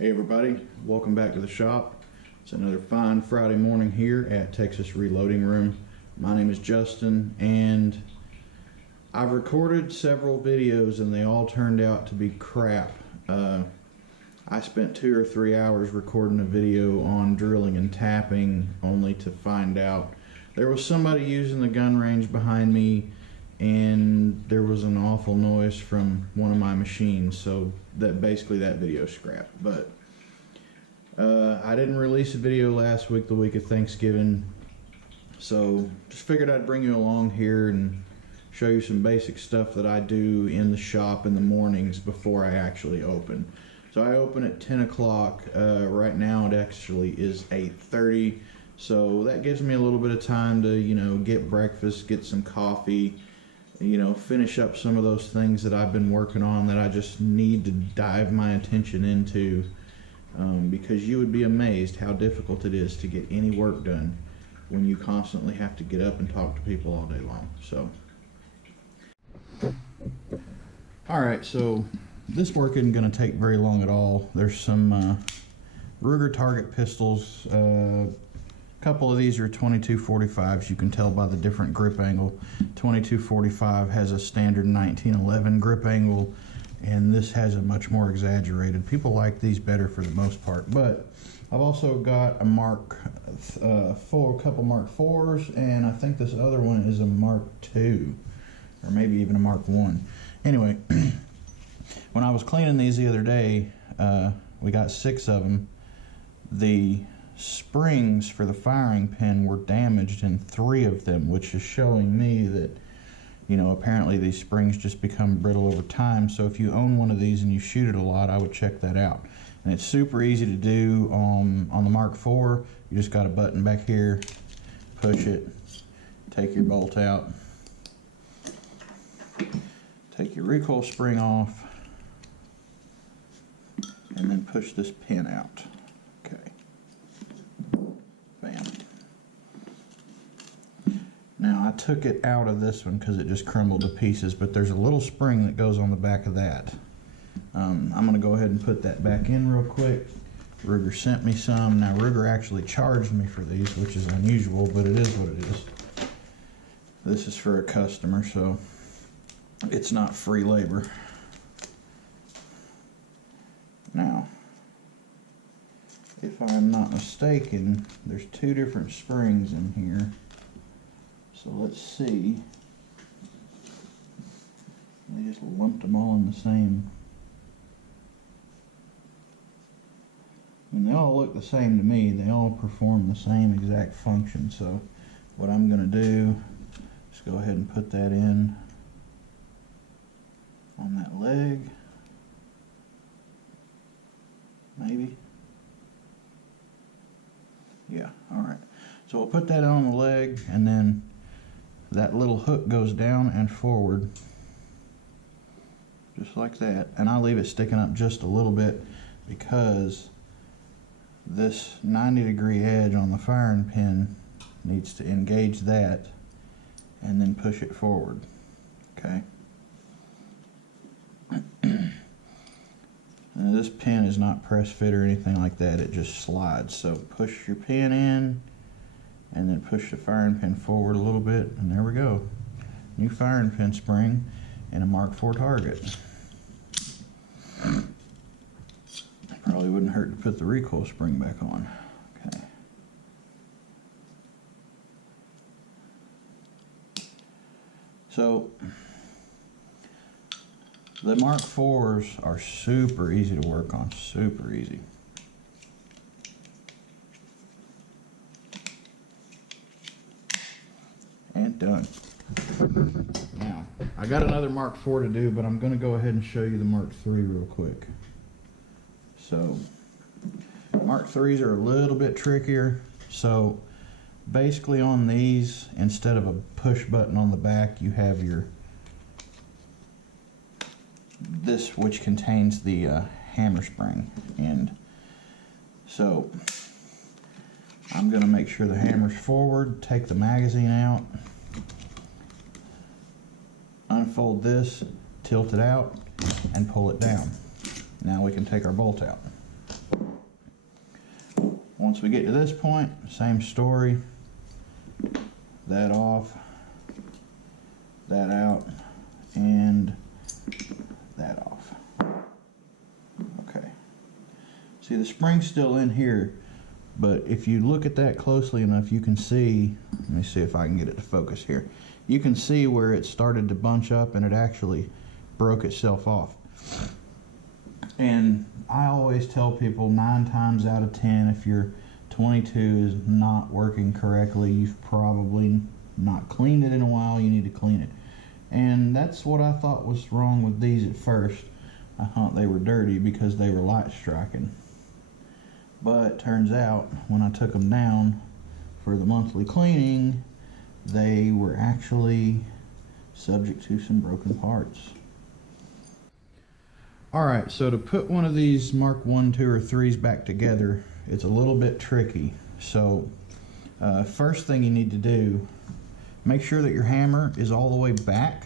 Hey everybody, welcome back to the shop. It's another fine Friday morning here at Texas Reloading Room. My name is Justin and I've recorded several videos and they all turned out to be crap. I spent 2 or 3 hours recording a video on drilling and tapping only to find out there was somebody using the gun range behind me and there was an awful noise from one of my machines, so that video is scrapped. But I didn't release a video last week, the week of Thanksgiving, so just figured I'd bring you along here and show you some basic stuff that I do in the shop in the mornings before I actually open. So I open at 10 o'clock. Right now it actually is 8:30, so that gives me a little bit of time to, get breakfast, get some coffee, finish up some of those things that I've been working on that I just need to dive my attention into, because you would be amazed how difficult it is to get any work done when you constantly have to get up and talk to people all day long. So, alright, so this work isn't going to take very long at all. There's some Ruger target pistols. A couple of these are 2245s. You can tell by the different grip angle. 2245 has a standard 1911 grip angle, and this has a much more exaggerated. People like these better for the most part, but I've also got a couple Mark 4s, and I think this other one is a Mark 2, or maybe even a Mark 1. Anyway, when I was cleaning these the other day, we got 6 of them. The springs for the firing pin were damaged in 3 of them, which is showing me that, apparently these springs just become brittle over time. So if you own one of these and you shoot it a lot, I would check that out. And it's super easy to do on the Mark IV. You just got a button back here, push it, take your bolt out, take your recoil spring off, and then push this pin out. Now I took it out of this one because it just crumbled to pieces, but there's a little spring that goes on the back of that. I'm going to go ahead and put that back in real quick. Ruger sent me some. Now Ruger actually charged me for these, which is unusual, but it is what it is. This is for a customer, so it's not free labor. Now, if I'm not mistaken, there's 2 different springs in here. So let's see. They just lumped them all in the same. I mean, they all look the same to me. They all perform the same exact function. So what I'm going to do is go ahead and put that in on that leg. Maybe. Yeah, alright. So we'll put that on the leg, and then that little hook goes down and forward, just like that. And I leave it sticking up just a little bit because this 90-degree edge on the firing pin needs to engage that and then push it forward. Okay. Now this pin is not press fit or anything like that, it just slides. So push your pin in and then push the firing pin forward a little bit, and there we go. New firing pin spring and a Mark IV target. Probably wouldn't hurt to put the recoil spring back on. Okay. So the Mark IVs are super easy to work on, super easy. And done. Now, I got another Mark IV to do, but I'm going to go ahead and show you the Mark III real quick. So, Mark IIIs are a little bit trickier. So, basically on these, instead of a push button on the back, you have this, which contains the hammer spring. And so, I'm going to make sure the hammer's forward, take the magazine out, unfold this, tilt it out, and pull it down. Now we can take our bolt out. Once we get to this point, same story. That off, that out, and that off. Okay. See, the spring's still in here, but if you look at that closely enough, you can see, let me see if I can get it to focus here. You can see where it started to bunch up and it actually broke itself off. And I always tell people 9 times out of 10, if your 22 is not working correctly, you've probably not cleaned it in a while, you need to clean it. And that's what I thought was wrong with these at first. I thought they were dirty because they were light striking. But turns out when I took them down for the monthly cleaning, they were actually subject to some broken parts. Alright, so to put one of these Mark 1, 2, or 3s back together, it's a little bit tricky. So first thing you need to do, make sure that your hammer is all the way back.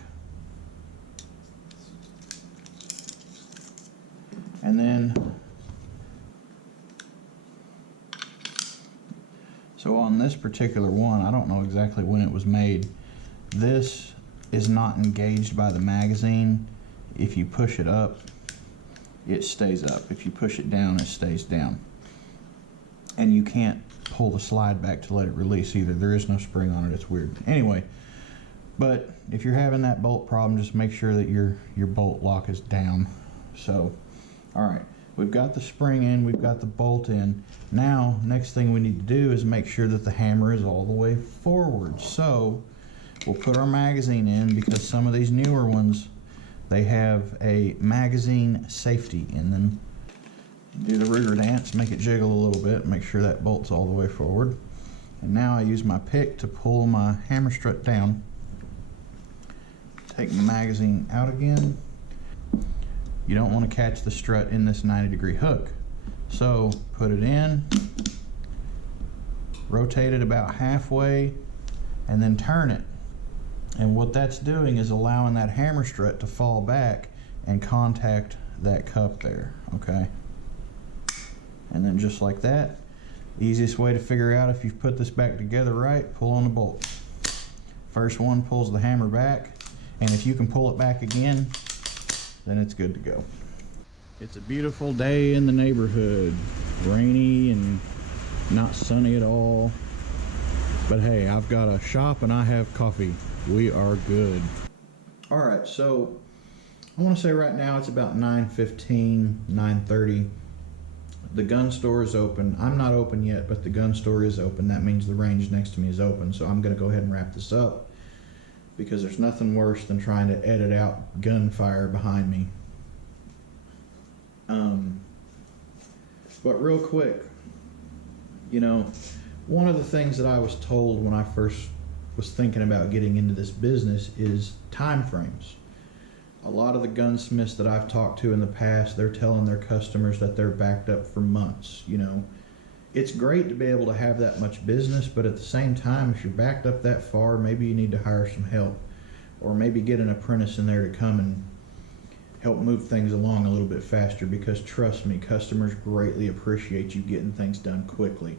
And then, so on this particular one, I don't know exactly when it was made, this is not engaged by the magazine. If you push it up, it stays up. If you push it down, it stays down. And you can't pull the slide back to let it release either. There is no spring on it. It's weird. Anyway, but if you're having that bolt problem, just make sure that your bolt lock is down. So, all right, we've got the spring in, we've got the bolt in. Now, next thing we need to do is make sure that the hammer is all the way forward. So, we'll put our magazine in, because some of these newer ones, they have a magazine safety in them. Do the Ruger dance, make it jiggle a little bit, make sure that bolt's all the way forward. And now I use my pick to pull my hammer strut down. Take the magazine out again. You don't want to catch the strut in this 90-degree hook. So put it in, rotate it about halfway, and then turn it. And what that's doing is allowing that hammer strut to fall back and contact that cup there, okay? And then just like that, easiest way to figure out if you've put this back together right, pull on the bolt. First one pulls the hammer back, and if you can pull it back again, then it's good to go. It's a beautiful day in the neighborhood. Rainy and not sunny at all. But hey, I've got a shop and I have coffee. We are good. Alright, so I want to say right now it's about 9:15, 9:30. The gun store is open. I'm not open yet, but the gun store is open. That means the range next to me is open. So I'm going to go ahead and wrap this up, because there's nothing worse than trying to edit out gunfire behind me. But real quick, you know, one of the things that I was told when I first was thinking about getting into this business is time frames. A lot of the gunsmiths that I've talked to in the past, they're telling their customers that they're backed up for months. You know, it's great to be able to have that much business, but at the same time, if you're backed up that far, maybe you need to hire some help, or maybe get an apprentice in there to come and help move things along a little bit faster, because trust me, customers greatly appreciate you getting things done quickly.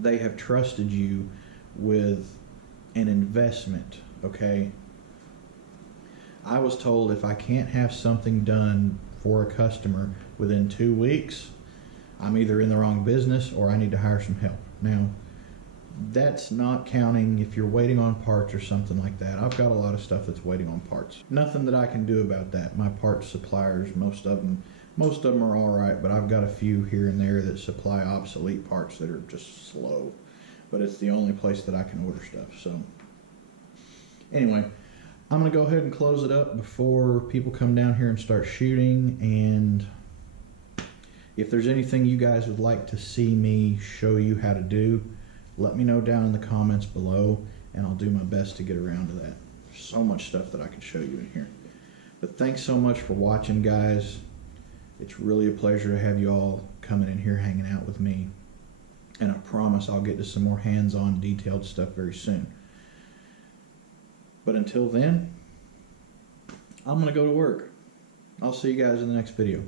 They have trusted you with an investment, okay? I was told if I can't have something done for a customer within 2 weeks, I'm either in the wrong business or I need to hire some help. Now, that's not counting if you're waiting on parts or something like that. I've got a lot of stuff that's waiting on parts. Nothing that I can do about that. My parts suppliers, most of them are all right, but I've got a few here and there that supply obsolete parts that are just slow. But it's the only place that I can order stuff. So anyway, I'm going to go ahead and close it up before people come down here and start shooting. And if there's anything you guys would like to see me show you how to do, let me know down in the comments below, and I'll do my best to get around to that. There's so much stuff that I can show you in here. But thanks so much for watching, guys. It's really a pleasure to have you all coming in here hanging out with me. And I promise I'll get to some more hands-on detailed stuff very soon. But until then, I'm going to go to work. I'll see you guys in the next video.